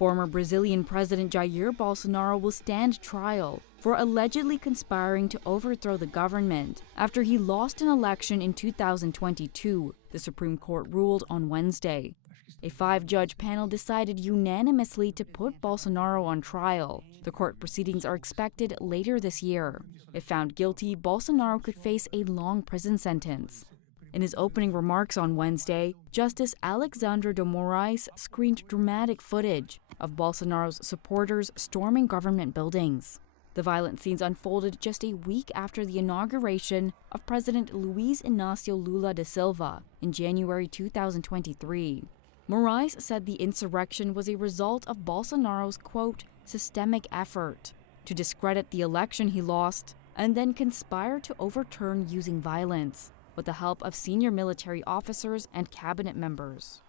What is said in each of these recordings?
Former Brazilian President Jair Bolsonaro will stand trial for allegedly conspiring to overthrow the government after he lost an election in 2022, the Supreme Court ruled on Wednesday. A 5-judge panel decided unanimously to put Bolsonaro on trial. The court proceedings are expected later this year. If found guilty, Bolsonaro could face a long prison sentence. In his opening remarks on Wednesday, Justice Alexandre de Moraes screened dramatic footage of Bolsonaro's supporters storming government buildings. The violent scenes unfolded just a week after the inauguration of President Luiz Inácio Lula da Silva in January 2023. Moraes said the insurrection was a result of Bolsonaro's, quote, systemic effort to discredit the election he lost and then conspire to overturn using violence, with the help of senior military officers and cabinet members.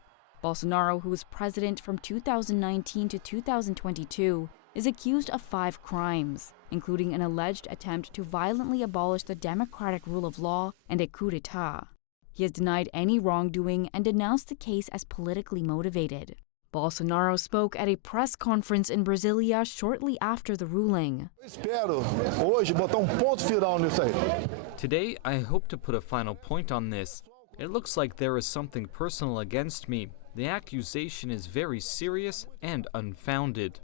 Bolsonaro, who was president from 2019 to 2022, is accused of 5 crimes, including an alleged attempt to violently abolish the democratic rule of law and a coup d'etat. He has denied any wrongdoing and denounced the case as politically motivated. Bolsonaro spoke at a press conference in Brasilia shortly after the ruling. Today, I hope to put a final point on this. It looks like there is something personal against me. The accusation is very serious and unfounded.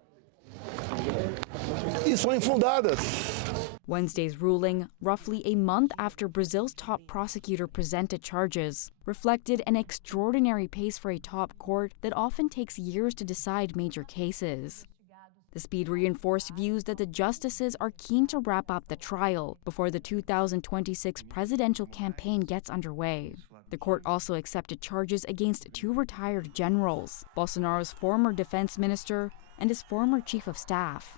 Wednesday's ruling, roughly a month after Brazil's top prosecutor presented charges, reflected an extraordinary pace for a top court that often takes years to decide major cases. The speed reinforced views that the justices are keen to wrap up the trial before the 2026 presidential campaign gets underway. The court also accepted charges against 2 retired generals, Bolsonaro's former defense minister and his former chief of staff.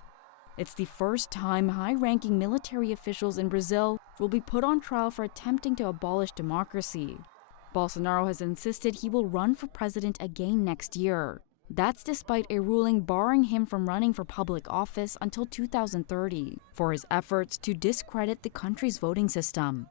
It's the first time high-ranking military officials in Brazil will be put on trial for attempting to abolish democracy. Bolsonaro has insisted he will run for president again next year. That's despite a ruling barring him from running for public office until 2030 for his efforts to discredit the country's voting system.